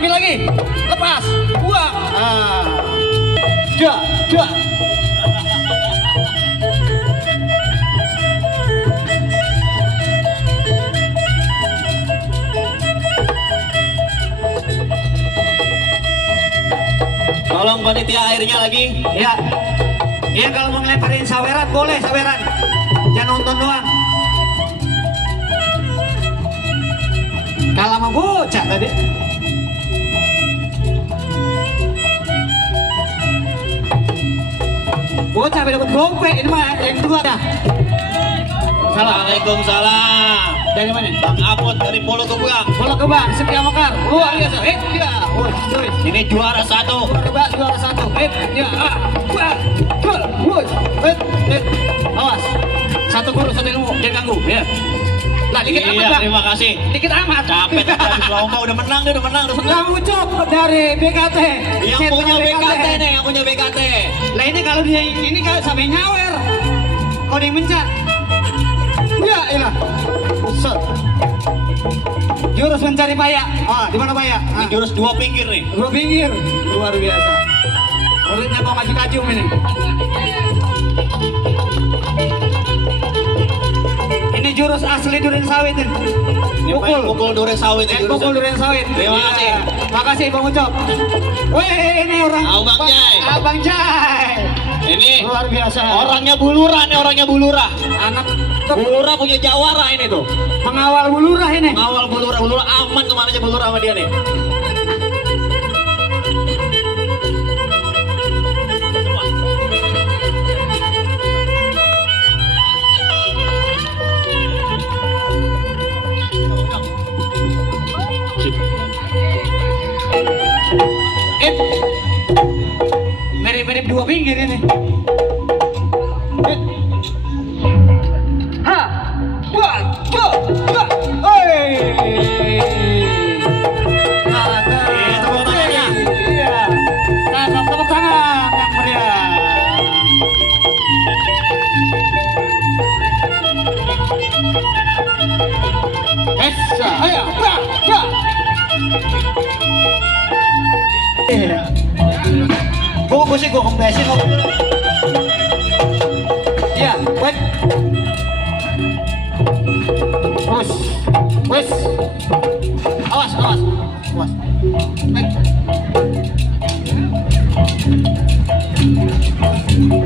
ambil lagi. Lepas. Buang. Ah. Ja. Tolong panitia airnya lagi. Ya. Ya kalau mau ngelemparin saweran boleh saweran. Jangan nonton doang. Kalau mau bocah tadi. Bocah dapat gope ini mah yang kedua dah. Waalaikumsalam. Dari mana? Bang Apot dari Polo Kebang. Bola kebang, setia mekar. Luar biasa. Dia. Ini juara satu. Coba juara satu. Dia. Awas. Satu guru satu ilmu, jangan ganggu. Ya. Lah dikit amat, Iya, Bang. terima kasih. Dikit amat. Capek tapi habis lomba udah menang deh, udah menang. Yang ucap dari BKT. Yang punya BKT nih, yang punya BKT. Lah ini kalau dia ini kalau sampai nyawer. Kalau dia mencat. Ya, iyalah. Buset. Jurus mencari paya. Ah, di mana paya? Ini jurus dua pinggir nih. Dua pinggir. Luar biasa. Muridnya kok masih kacung ini. Ini jurus asli durian sawit ini. Ini pukul durian sawit ini. Pukul durian sawit. Terima kasih. Makasih Bang Ucok. Weh, ini orang Abang Jai. Abang Jai. Ini Luar biasa. orangnya Bulurah nih, orangnya Bulurah. Anak Bulurah punya jawara ini tuh. pengawal bulurah ini. Ngawal Bulurah aman kemana aja Bulurah sama dia nih. Mirip-mirip dua pinggir ini. Ha, one, two, three. Tepuk tangannya. Iya. Tepuk tangan yang meriah. Esa, ayo, brak. Gue sih gue kempesin kok. Iya, wait. Wes. Awas. Wait.